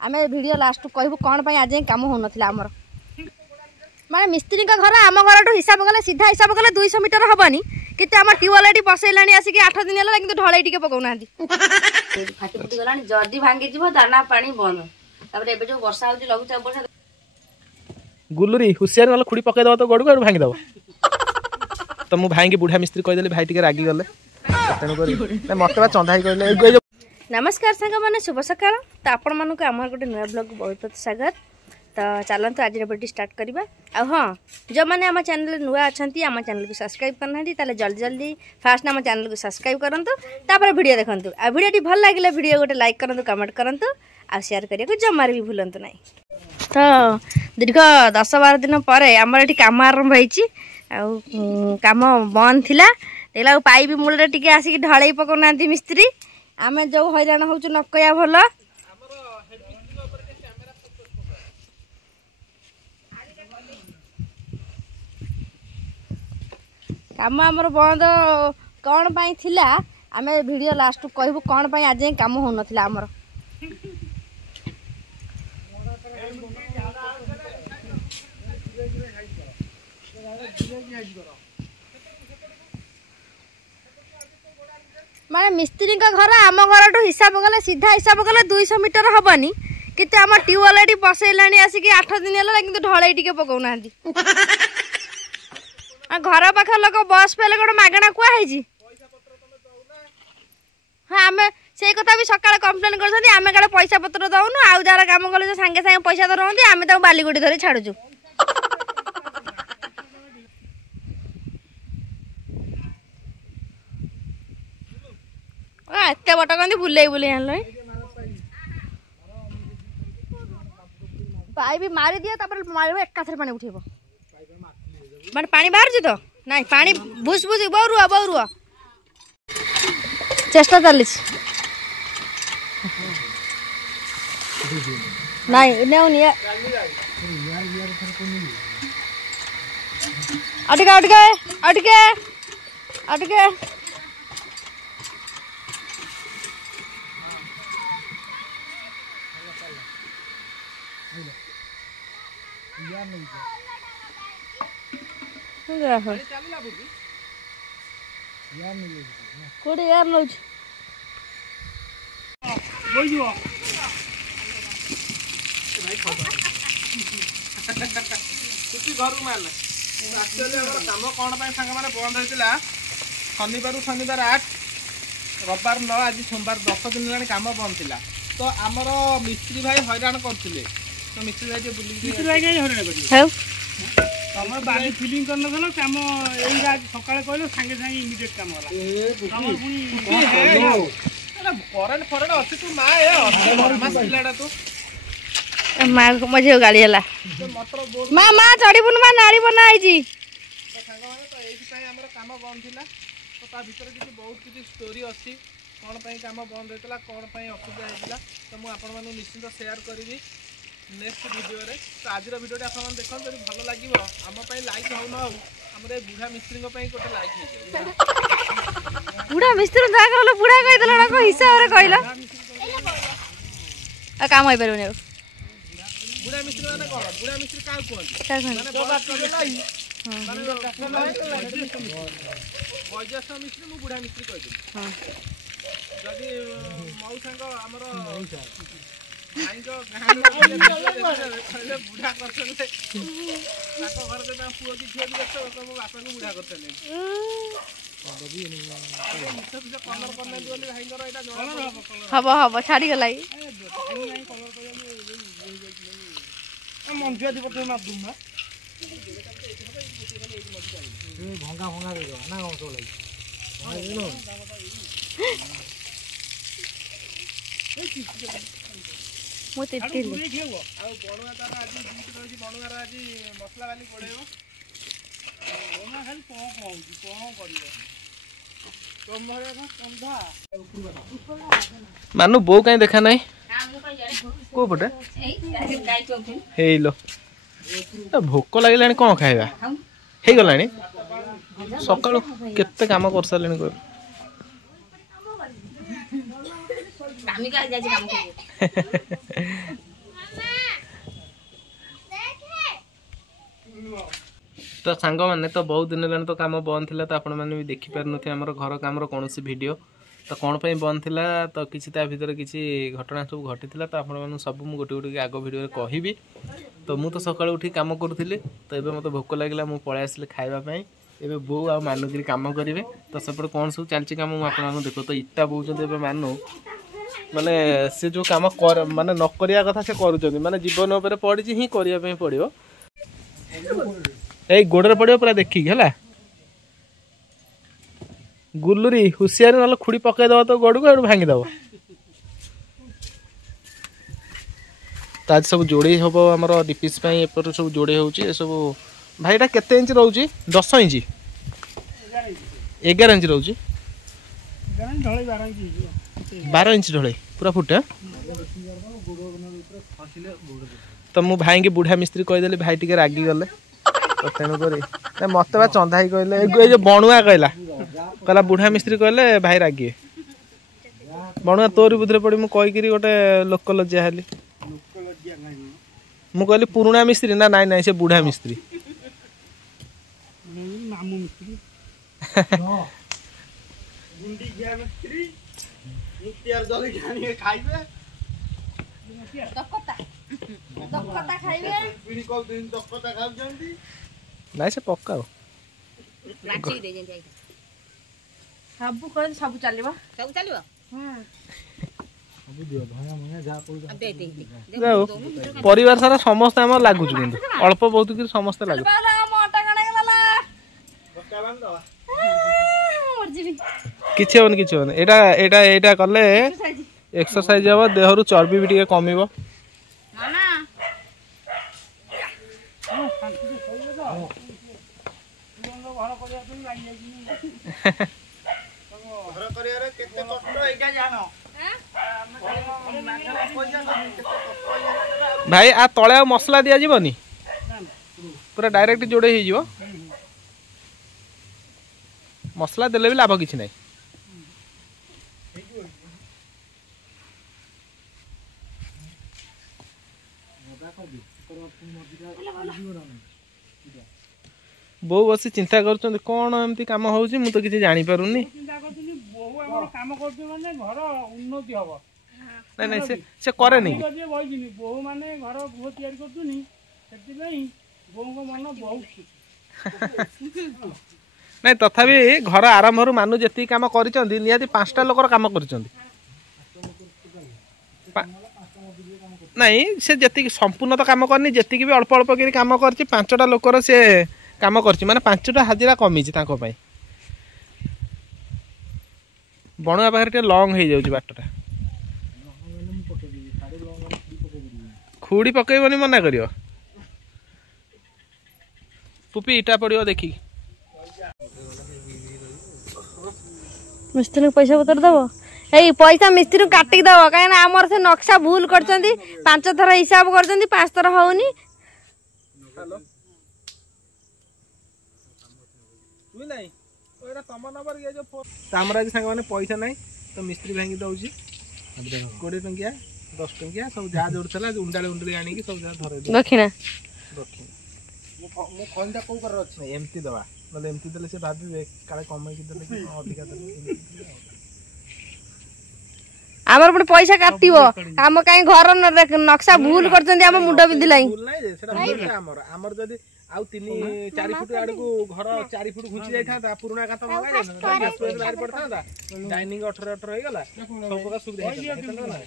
आम video last कहबू कौन आज कम हो नामर माने मिस्त्री घर आम घर हिसाब कले सीधा हिसाब कले 200 मीटर हेनी कि आम ट्यूबवेल ये बसैला आसिक 8 दिन है कि ढल टे पकाऊना फाटी फुटी गला जदि भांगी दाना पानी बंद तापर जो वर्षा हो लघुचाप वर्षा गुलुरी हुसियार वाला खुड़ी पकईदे तो गड़ू गड़ भांगी दब तो मुझे भाई बुढ़ा मिस्त्री कहीदेली भाई टे रागी गले तेणुक मत चंदाई कहले। नमस्कार सांग मैंने शुभ सकाल तो आपण मानक आम गोटे नुआ ब्लॉग बहुत बहुत स्वागत। तो चलते आज वीडियो स्टार्ट करवा आ हाँ जो मैंने आम चैनल नुआ अच्छा आम चैनल को सब्सक्राइब करना जल्दी जल्दी फास्ट आम चैनल को सब्सक्राइब करूँ तापर वीडियो देखूँ आ वीडियो भल लगे वीडियो गोटे लाइक करूँ कमेंट करूँ आ शेयर करने को जमार भी भूलु ना। तो दीर्घ 10-12 दिन पर आमर ये कम आरंभ हो कम बंद थिला देखला पाइप मूल टे आसिक ढल पकाऊना मिस्त्री आमे जो हैरान हो नकया भल काम आमर बंद कौन पाई थिला आमे वीडियो लास्ट कहबू कौन पाई आज काम हो नथिला आमर माने मिस्त्री घर आम घर हिसाब कले सीधा हिसाब कले 200 मीटर हेनी कि आम ट्यूबवेल ये बसैला आसिक 8 दिन है कि ढल टे पकाऊना घर पाख लोक बस पे गोटे मागणा कहुई हाँ आम से कथा भी सकाଳେ कम्प्लेन कर आम काले पैसा पत्र दौनु आउ जार कम कले सांगे सांगे पैसा दौरान आम बालीगुड़ी धरी छाड़ू एत बट कह बुले बुले आन पाइप मारी दिए मार एकाथर पानी उठेब माने पानी बाहर तो ना पानी भूस भूस बहु चेष्टा चली नहीं अटके अटके अटके अटके कोड़ी यार नौ कम कौन सांग मैंने बंद होता शनिवार 8 रविवार 9 आज सोमवार 10 दिन है कम बंद थी तो आमर मिस्त्री भाई हैरान करते तो मिस्त्री भाई बुलिक हैरान तुम बाली फिलिंग करन कम सकाଳେ कहल सांगे सांगे इमिडिएट काम करेन्ट फरेन्ट अच्छी तू माँ तू माँ मझे गाड़ी है माँ माँ चढ़बुन माँ नाड़ी बना कम बंद थी तो भर किसी बहुत किसी स्टोरी अच्छी कौन कम बंद होता कौन असुविधा होता तो मुझे निश्चिंत शेयर करी नेक्स्ट वीडियो रे तो आज वीडियो आप देखो जब भल लगे आम लाइक हो ना आम बुढ़ा मिस्त्री गोटे लाइक हो बुढ़ा मिस्त्री कह बुढ़ा कहीदेल हिसाब से कहल काम हो पारे बुढ़ा मिस्त्री मैंने कौन बुढ़ा मिस्त्री क्या वैज्येष्ठ मिस्त्री मुझे बुढ़ा मिस्त्री कही जदि मऊसा बुढ़ा कर घर पुओ कि झील देख मो बापा को बुढ़ा कर हम हम छाड़ी गला मंजुआ दी पटे मारदुम ना भंगा भंगा दे ना कौन मुझे मानु बो कहीं देखा नहीं को पटे हेलो भोक लगे कौन खाइबा हे गलानी सकाळु केते काम कर सारलेनी को तो सांग मैंने तो बहुत दिन हेल्ला तो कम बंद थी तो आपण मैंने भी देखिपार थे आम घर कम कौन वीडियो तो कौन पर बंद थी तो किसी भितर किसी घटना सब घटी तो आपण सब मुझे गोटे गोटे आग भिडियो कहबी तो मुझे तो सकाळु उठी काम करूली तो ये मत भोक लगे मुझे पलि आसिले खावाई एबे बो आ मानुगिरी काम करेंगे तो सेपटे कौन सब चलती कम मुझे देखो तो इटा बोचते मानु माने से जो काम कर माने न करिया कथा से करूछन माने जीवन ऊपर पड़ी ही करने पड़ो ए गोड़े पड़ो पूरा देखिक है गुल्लुरी हुसियारी ना खुड़ी पकईदब तो गोड़ को भांगीदब तो आज सब जोड़े हम आमर डिपिस एपर सब जोड़े हो सब भाई एटा केते inch रोची 10 inch 11 inch रोची 12 inch Dhole पूरा फुट तो मु भाई के बुढ़ा मिस्त्री कहीदेली भाई टिके रागी गले तो तेणुक मत बा चंदा कहले जो बणुआ कहला बुढ़ा मिस्त्री कहले भाई रागी बणुआ तोरी बुद्धि पड़ी मुझे कहीकि गोटे लोक लज्जा हेली मु कहली पुराणा मिस्त्री ना नाई नाई से बुढ़ा मिस्त्री नाई से पक्का सब चलिबा परिवार सारा समस्ते आम लगुच अल्प बहुत कि समस्ते लगुच किसी हेन किसी हेन एटा कले एक्सरसाइज हम देहरु चर्बी भी टिके कमिबो भाई आ तले आ मसला दिया जीवनी पूरा डायरेक्ट जोड़े हो मसला देले भी लाभ किसी नहीं बो बस चिंता कर कौन एमती काम हो तो किसी जानी पारुनी नहीं नहीं से करे नहीं बहु माने घर गृह तैयारी करछुनी सेति नहीं बहु को मन बहुत नहीं तथापि घर आरंभ मानु जी कम कर 5टा लोकर कम कर नहीं से जी संपूर्ण तो कम करनी जी भी अल्प अल्प कर कम कर 5टा लोकर से कम कर माने 5टा हाजिरा कमी बणुआ पाखे लंग हो जाऊँ बाटटा खुड़ी पकईबनी मना कर पुपी इटा पड़ो देखी मिस्त्री पैसा पतर दब ए पैसा मिस्त्री काटिक दब कहीं आमर से नक्शा भूल कर 5 थर हिसाब कर 5 थर होनी पैसा ना तो मिस्त्री भांगी दौर 20 टंकिया 10 टंकिया सब जहाँ जोड़ा उंडाली उंडाली आनिकी सब जहाँ धर दक्षिणा एमती दवा ना एमती देले से भावे काले कमेकी देले अधिका देले आमर पुणी पैसा काटिबो आम काई घर नक्शा भूल करछन्ती आम मुंडा बिंदी लाई भूल नाही जे सेटा भूल आमर आमर जदी आउ 3-4 फुट आड़ को घर 4 फुट घुची जाई था पुराना खाता मंगा जाय स्पेस बाहर पड़ता था डाइनिंग 18 हो गला सब प्रकार सुविधा हेता ना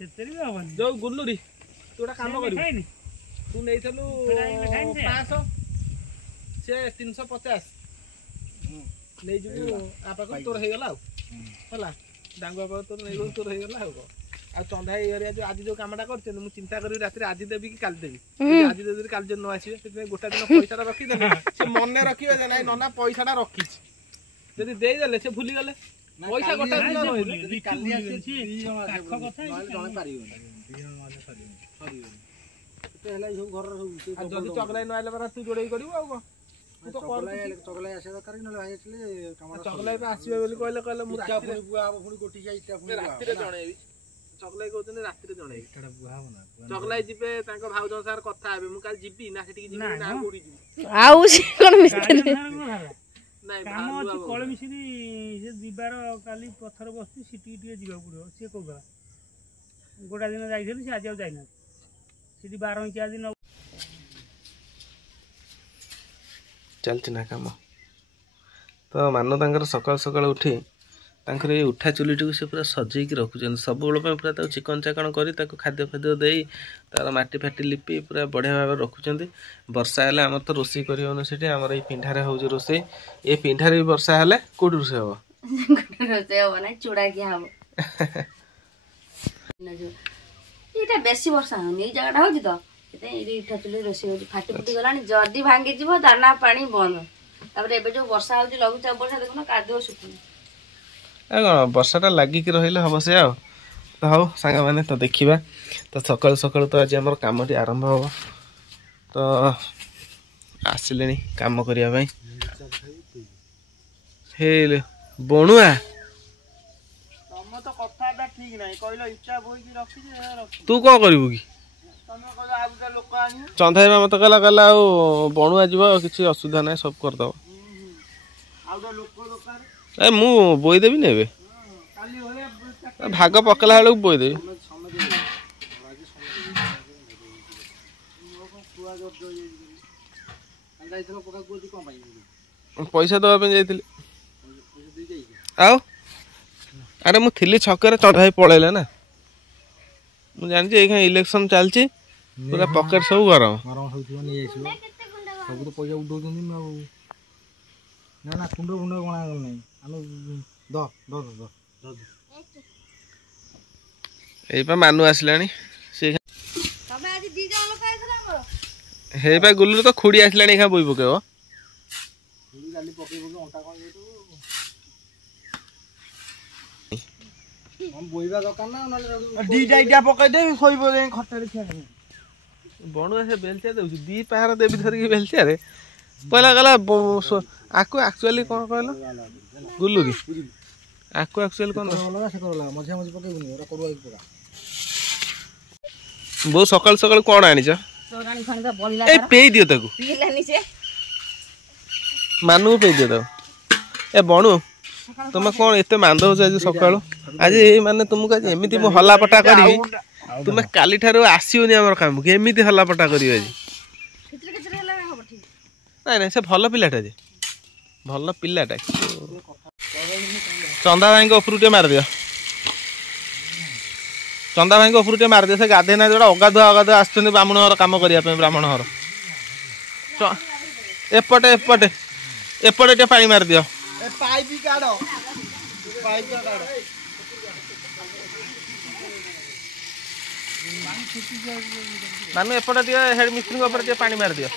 सेतरी बाबन जो गुल्लुरी तोड़ा काम करियो तू नै चलू 500 से 350 नै जु आपा को तोर हे गला होला डांगुआ पर तोर नै गो तोर हे गला हो आ चंदा एरिया जो आज जो कामटा करछन मु चिंता करी रात्रि आज देबी कि काल देबी आज देबी काल जे न आसीबे से गोटा दिन पैसाटा रखी देबे से मने रखिबे जे नै नना पैसाटा रखी जदी देई देले से भूली गले पैसा गोटा दिन रही काली आसी काख कथा जणे पारियो तो हला सब घर आ जदी चगलाई न आइले बरा तू जोड़ई करिवो आ को तू तो चगलाई आसे दरकार न भाई आछले काम चगलाई पे आसीबे बोली कहले कहले मु रात रे बुआ अब पुनी गोटी जाई इटा पुनी रात रे जणेबी ଚଗଲାଇ କହୁଛନ୍ତି ରାତିରେ ଜଣେଇ ଚଗଲାଇ ଯିବେ ତାଙ୍କ ଭାଉଜ ସାର୍ କଥା ହେବେ ମୁଁ କାଲି ଯିବି ନା ସେଠିକି ଯିବି ନା କୋଉଠି ଯିବି ଆଉ ସେ କଣ ମିସ୍ତ୍ରୀ ନାଇଁ କାମ ଅଛି କଳ ମିଶିରି ସେ ଯିବାର କାଲି ପଥର ବସିଛି ସେଠିକି ଟିକେ ଯିବାକୁ ପଡ଼ିବ ସିଏ କହୁଥିଲା ଗୋଟା ଦିନ ଯାଇଥିଲି ସେ ଆଜି ଆଉ ଯାଇନାହାନ୍ତି ସେଠି 12 ଇଞ୍ଚ ଆଜି ଚାଲିଛି ନା କାମ ତ ମାନୁ ତାଙ୍କର ସକାଳୁ ସକାଳୁ ଉଠି ତାଙ୍କର ଏଇ ଉଠା ଚୁଲିଟିକୁ ସେ ପୁରା ସଜେଇକି ରଖୁଛନ୍ତି ସବୁବେଳେ ପାଇଁ ପୁରା ତାକୁ ଚିକଣ ଚାକଣ କରି ତାକୁ ଖାଦ୍ୟ ଫାଦ୍ୟ ଦେଇ ତାର ମାଟି ଫାଟି ଲିପି ପୁରା ବଢ଼ିଆ ଭାବରେ ରଖୁଛନ୍ତି ବର୍ଷା ହେଲେ ଆମର ତ ରୋଷେଇ କରିହେଉନି ସେଠି ଆମର ଏଇ ପିଣ୍ଢାରେ ହେଉଛି ରୋଷେଇ ଏ ପିଣ୍ଢାରେ ବି ବର୍ଷା ହେଲେ କୋଉଠି ରୋଷେଇ ହବ ରୋଷେଇ ହବ ନା ଚୁଡ଼ା ଖିଆ ହବ ଏଇଟା ବେଶୀ ବର୍ଷା ହଉନି ଏଇ ଜାଗାଟା ହଉଛି ତ ସେଥିପାଇଁ ଏଇଠି ଉଠା ଚୁଲି ରୋଷେଇ ହଉଛି ଫାଟି ଫୁଟି ଗଲାଣି ଯଦି ଭାଙ୍ଗିଯିବ ଦାନା ପାଣି ବନ୍ଦ ତାପରେ ଏବେ ଯୋଉ ବର୍ଷା ହଉଛି ଲଘୁଚାପ ବର୍ଷା ଦେଖୁନ କାଦୁଅ ଶୁଖୁନି କ'ଣ ବର୍ଷାଟା ଲାଗିକି ରହିଲେ ହବ ସେ ଆଉ ତ ହଉ ସାଙ୍ଗମାନେ ତ ଦେଖିବା ତ ସକାଳୁ ସକାଳୁ ତ ଆଜି ଆମର କାମଟି ଆରମ୍ଭ ହବ ତ ଆସିଲେଣି କାମ କରିବା ପାଇଁ ହେ ବଣୁଆ ତମ ତ କଥାଟା ଠିକ ନାହିଁ କହିଲ ଇଟା ବୋଇକି ରଖିଛି ତୁ କ'ଣ କରିବୁ କି ତମେ କହିଲ ଆଉ ଗୋଟେ ଲୋକ ଆଣିବ ଚନ୍ଦାଇବା ମତେ କହିଲା ଆଉ ବଣୁଆ ଯିବ କିଛି ଅସୁବିଧା ନାହିଁ ସବୁ କରିଦବ ଆଉ ଗୋଟେ ଲୋକ ଦରକାର ଏ ମୁଁ ବୋଇଦେବିନି ଏବେ ଭାଗ ପକେଇଲା ବେଳକୁ ବୋଇଦେବି ପଇସା ଦେବା ପାଇଁ ଯାଇଥିଲି ଆଉ ଆରେ ମୁଁ ଥିଲି ଛକରେ ଚଢା ଭାଇ ପଳେଇଲେ ନା ମୁଁ ଜାଣିଛି ଏଇଖା ଇଲେକ୍ସନ ଚାଲିଛି ପୁରା ପକେଟ ସବୁ ଗରମ ସବୁ ତ ପଇସା ଉଠଉଛନ୍ତି ନା ନା କୁଣ୍ଡ ଫୁଣ୍ଡ ଗଣା ନାହିଁ ଆମେ ଏଇପା ମାନୁ ଆସିଲାଣି ସେ ହେଇପା ଗୁଲୁରୁ ତ ଖୁଡି ଆସିଲାଣି ଏଇଖା ବୋଇ ପକେଇବ ବୋଇବା ଦରକାର ନା ଦିଟା ଇଟା ପକେଇଦେବି ଶୋଇବ ଯାଇ ଖଟରେ ବଣୁଆ ସେ ବେଲଚିଆ ଦେଉଛି ଦି ପାହାର ଦେବି ଧରିକି ବେଲଚିଆରେ ପହିଲା ଗଲା ଆକୁ ଆକ୍ଚୁଆଲି କ'ଣ କହିଲ ଗୁଲୁ କି ଆକୁ ଆକ୍ଚୁଆଲି କ'ଣ ମଝିଆ ମଝି ପକେଇବୁନି ବୋଉ ସକାଳୁ ସକାଳୁ କ'ଣ ଆଣିଛ ଏଇ ପେଇ ଦିଅ ତାକୁ ମାନୁକୁ ପେଇ ଦିଅ ତାକୁ ଏ ବଣୁ ତମେ କ'ଣ ଏତେ ମାନ୍ଦ ହଉଛ ଆଜି ସକାଳୁ ଆଜି ମାନେ ତୁମକୁ ଆଜି ଏମିତି ମୁଁ ହଲାପଟା କରିବି ତୁମେ କାଲିଠାରୁ ଆସିବନି ଆମର କାମକୁ ଏମିତି ହଲାପଟା କରିବ ଆଜି ନାଇଁ ନାଇଁ ସେ ଭଲ ପିଲାଟା ଯେ ଭଲ ପିଲାଟା ଚନ୍ଦା ଭାଇଙ୍କ ଉପରୁ ଟିକେ ମାରିଦିଅ ଚନ୍ଦା ଭାଇଙ୍କ ଉପରୁ ଟିକେ ମାରିଦିଅ ସେ ଗାଧେଇ ନାହିଁ ଯୋଉଟା ଅଗାଧୁଆ ଅଗାଧୁଆ ଆସୁଛନ୍ତି ବ୍ରାହ୍ମଣ ଘର କାମ କରିବା ପାଇଁ ବ୍ରାହ୍ମଣ ଘର ଏପଟେ ଏପଟେ ଏପଟେ ଟିକେ ପାଣି ମାରିଦିଅ ମାନେ ଏପଟେ ଟିକେ ହେଡ ମିସ୍ତ୍ରୀଙ୍କ ଉପରେ ଟିକେ ପାଣି ମାରିଦିଅ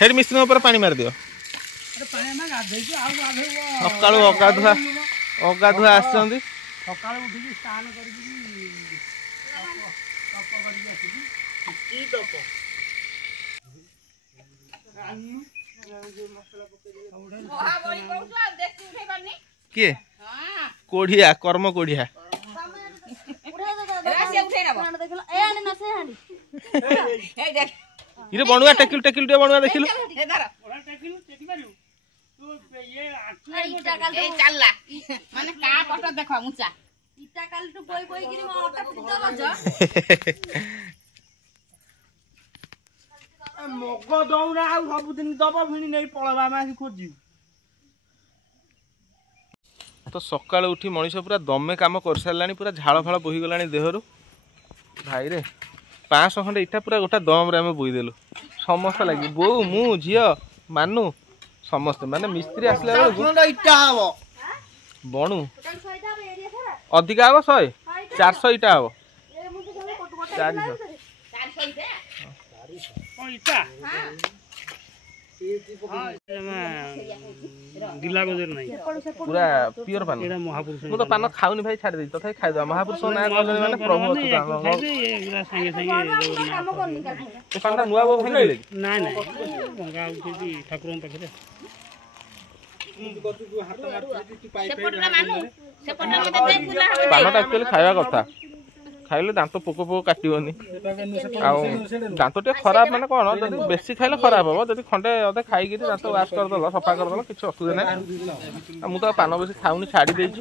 ହେଡ ମିସ୍ତ୍ରୀଙ୍କ ଉପରେ ପାଣି ମାରିଦିଅ ସକାଳୁ ଅଗାଧୁଆ ଆସିଛନ୍ତି ସକାଳୁ ଉଠିକି ସ୍ନାନ କରିକି କିଏ କୋଢିଆ କର୍ମ କୋଢିଆ ଇରେ ବଣୁଆ ଟେକିଲୁ ଟେକିଲୁ ଟିକେ ବଣୁଆ ଦେଖିଲୁ ମଗ ଦଉନା ଆଉ ସବୁଦିନ ଦବ ଭିଣି ନେଇ ପଳବା ଆମେ ଆସି ଖୋଜିବୁ ତ ସକାଳୁ ଉଠି ମଣିଷ ପୁରା ଦମେ କାମ କରିସାରିଲାଣି ପୁରା ଝାଳ ଫାଳ ବୋହିଗଲାଣି ଦେହରୁ ଭାଇରେ 500 ଖଣ୍ଡେ ଇଟା ପୁରା ଗୋଟା ଦମରେ ଆମେ ବୋହିଦେଲୁ ସମସ୍ତେ ଲାଗି ବୋଉ ମୁଁ ଝିଅ ମାନୁ ସମସ୍ତେ ମାନେ ମିସ୍ତ୍ରୀ ଆସିଲା ବେଳକୁ ଇଟା ହବ ବଣୁ ଅଧିକା ହବ 100 400 ଇଟା ହବ 400 ଇଟା पूरा प्योर पान मु तो पान खाऊनी भाई छाड़ दे तथापि खाइद महापुरुष ना कहले माने प्रभु अछत ए पानटा नुआ बो भांगले ना ना गंगा उठी ठाकुरन पाखरे ପାନଟା ଆକ୍ଚୁଆଲି ଖାଇବା କଥା, ଖାଇଲେ ଦାନ୍ତ ପୋକ କାଟିବନି। ଆଉ ଦାନ୍ତ ଟିକେ ଖରାପ ମାନେ କ'ଣ, ଯଦି ବେଶୀ ଖାଇଲେ ଖରାପ ହବ। ଯଦି ଖଣ୍ଡେ ଅଧେ ଖାଇକିରି ଦାନ୍ତ ୱାଶ କରିଦେଲ, ସଫା କରିଦେଲ, କିଛି ଅସୁବିଧା ନାହିଁ। ଆଉ ମୁଁ ତ ପାନ ବେଶୀ ଖାଉନି, ଛାଡ଼ି ଦେଇଛି।